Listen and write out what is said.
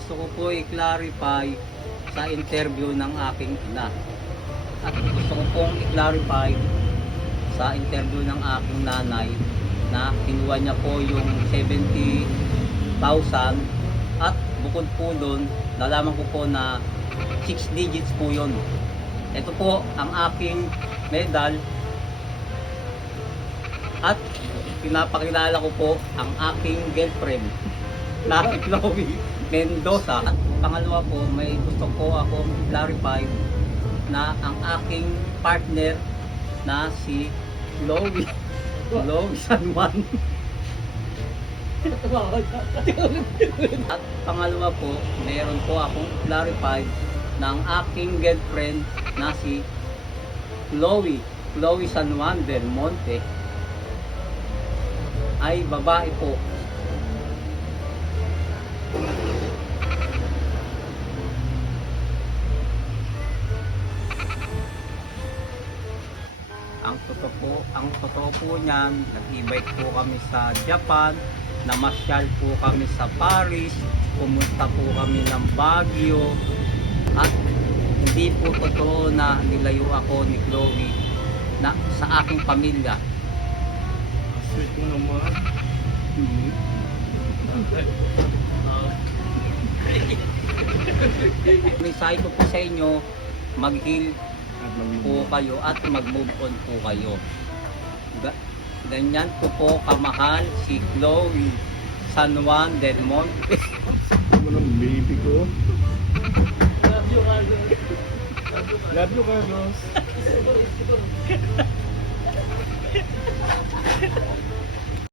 gusto ko po i-clarify sa interview ng aking ina. At gusto ko pong i-clarify sa interview ng aking nanay na kinuha niya po yung 70,000 at bukod po doon, nalaman ko po na 6 digits po yun. Ito po ang aking medal at pinapakilala ko po ang aking girlfriend na Chloe Mendoza. At pangalawa po, may gusto ko akong clarify na ang aking partner na si Chloe San Juan. At pangalawa po, mayroon po akong clarify ng aking girlfriend na si Chloe San Juan del Monte ay babae po. Ang totoo po niyan, nag-e-bike po kami sa Japan, namasyal po kami sa Paris, pumunta po kami ng Baguio, at hindi po totoo na nilayo ako ni Chloe na sa aking pamilya. Sweet mo naman. Mensahe ko po sa inyo, mag-heal po kayo at mag-move on po kayo. Ganyan po kamahal si Chloe San Juan del Monte. Ano ng baby ko? Love you, Carlos. Love you, Carlos.